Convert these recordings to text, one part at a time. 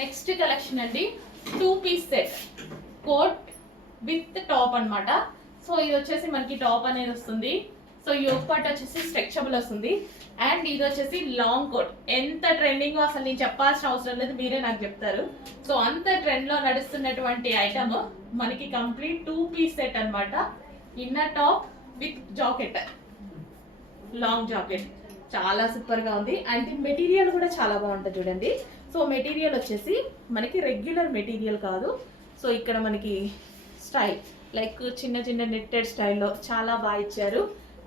Next collection అండి 2-piece set coat with top అన్నమాట. So ఇది వచ్చేసి మనకి టాప్ అనేది వస్తుంది. సో యోక్ పార్ట్ వచ్చేసి స్ట్రెచబుల్ వస్తుంది. అండ్ ఇది వచ్చేసి లాంగ్ కోట్. ఎంత ట్రెండింగ్ అసలు నేను చెప్పాల్సిన అవసరం లేదు, మీరే నాకు చెప్తారు. సో అంత ట్రెండ్ లో నడుస్తున్నటువంటి ఐటమ్ మనకి కంప్లీట్ 2-piece సెట్ అన్నమాట. Inner top with jacket, long jacket చాలా సూపర్ గా ఉంది. అండ్ మెటీరియల్ కూడా చాలా బాగుంటుంది చూడండి. సో మెటీరియల్ వచ్చేసి మనకి రెగ్యులర్ మెటీరియల్ కాదు. సో ఇక్కడ మనకి స్టైల్ లైక్ చిన్న చిన్న నెట్టెడ్ స్టైల్లో చాలా బాగా ఇచ్చారు.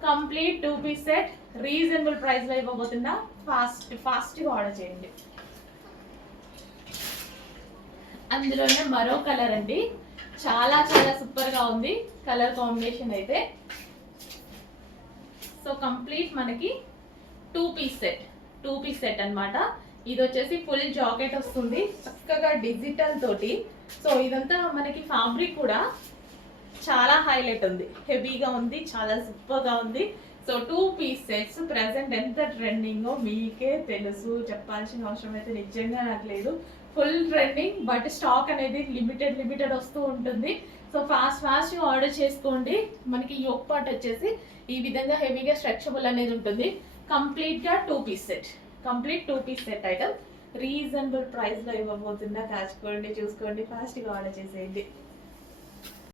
Complete 2-piece set reasonable price లో ఇవ్వబోతున్నా. ఫాస్ట్గా ఆర్డర్ చేయండి. అందులోనే మరో కలర్ అండి, చాలా చాలా సూపర్ గా ఉంది కలర్ కాంబినేషన్ అయితే. సో కంప్లీట్ మనకి 2-piece సెట్ అన్నమాట. ఇది వచ్చేసి ఫుల్ జాకెట్ వస్తుంది చక్కగా డిజిటల్ తోటి. సో ఇదంతా మనకి ఫ్యాబ్రిక్ కూడా చాలా హైలైట్ ఉంది, హెవీగా ఉంది, చాలా సూపర్ గా ఉంది. సో 2-piece సెట్స్ ప్రెసెంట్ ఎంత ట్రెండింగో మీకే తెలుసు, చెప్పాల్సిన అవసరం అయితే నిజంగా నాకు లేదు. ఫుల్ ట్రెండింగ్, బట్ స్టాక్ అనేది లిమిటెడ్ వస్తూ ఉంటుంది. సో ఫాస్ట్ ఆర్డర్ చేసుకోండి. మనకి యోక్ పార్ట్ వచ్చేసి ఈ విధంగా హెవీగా స్ట్రెచబుల్ అనేది ఉంటుంది. కంప్లీట్ గా 2-piece set, complete 2-piece set item reasonable price లో ఇవ్వబోతున్నా. కాచుకోండి, చూసుకోండి, ఫాస్ట్గా ఆర్డర్ చేసేయండి.